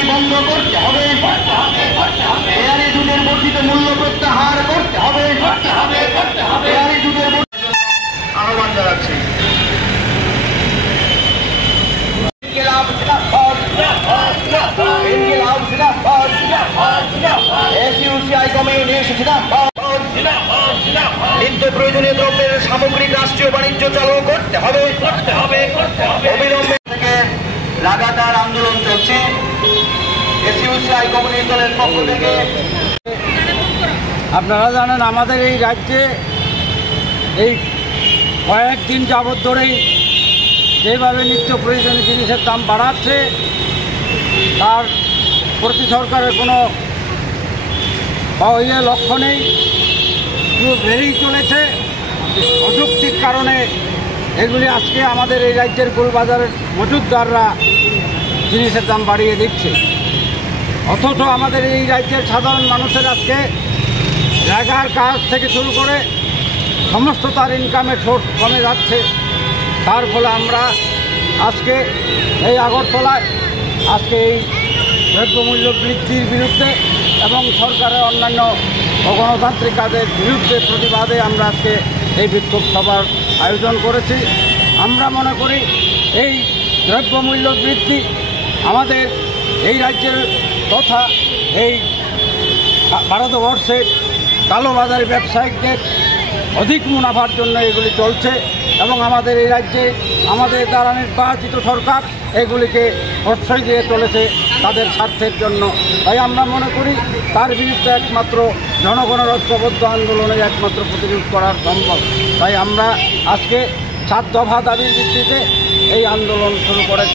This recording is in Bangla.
দালালি বন্ধ করতে হবে, পেয়ারি দুধের বর্ধিত মূল্য প্রত্যাহার করতে হবে, পেয়ারি দুধের আহ্বান জানাচ্ছি। নিত্য প্রয়োজনীয় দ্রব্যের সামগ্রিক রাষ্ট্রীয় বাণিজ্য চালু করতে হবে। অবিলম্বে থেকে লাগাতার আন্দোলন চলছে। এসইউসিআই কমিউনিস্ট দলের পক্ষ থেকে আপনারা জানেন আমাদের এই রাজ্যে এই কয়েকদিন যাবৎ ধরেই যেভাবে নিত্য প্রয়োজনীয় জিনিসের দাম বাড়াচ্ছে তার প্রতি সরকারের কোনো লক্ষ্য নেই, পুরো বেড়েই চলেছে। অযৌক্তিক কারণে এগুলি আজকে আমাদের এই রাজ্যের গোলবাজারের মজুতদাররা জিনিসের দাম বাড়িয়ে দিচ্ছে, অথচ আমাদের এই রাজ্যের সাধারণ মানুষের আজকে জায়গার কাজ থেকে শুরু করে সমস্ত তার ইনকামের সোর্স কমে যাচ্ছে। তার ফলে আমরা আজকে এই আগরতলায় আজকে এই দ্রব্যমূল্য বৃদ্ধির বিরুদ্ধে এবং সরকারের অন্যান্য অগণতান্ত্রিক কাজের বিরুদ্ধে প্রতিবাদে আমরা আজকে এই বিক্ষোভ সভার আয়োজন করেছি। আমরা মনে করি এই দ্রব্যমূল্য বৃদ্ধি আমাদের এই রাজ্যের তথা এই ভারতবর্ষের কালোবাজারি ব্যবসায়িকদের অধিক মুনাফার জন্য এগুলি চলছে এবং আমাদের এই রাজ্যে আমাদের দ্বারা নির্বাচিত সরকার এগুলিকে প্রশ্রয় দিয়ে চলেছে তাদের স্বার্থের জন্য। তাই আমরা মনে করি তার বিরুদ্ধে একমাত্র জনগণের ঐক্যবদ্ধ আন্দোলনের একমাত্র প্রতিরোধ করা সম্ভব। তাই আমরা আজকে 7 দফা দাবির ভিত্তিতে এই আন্দোলন শুরু করেছি।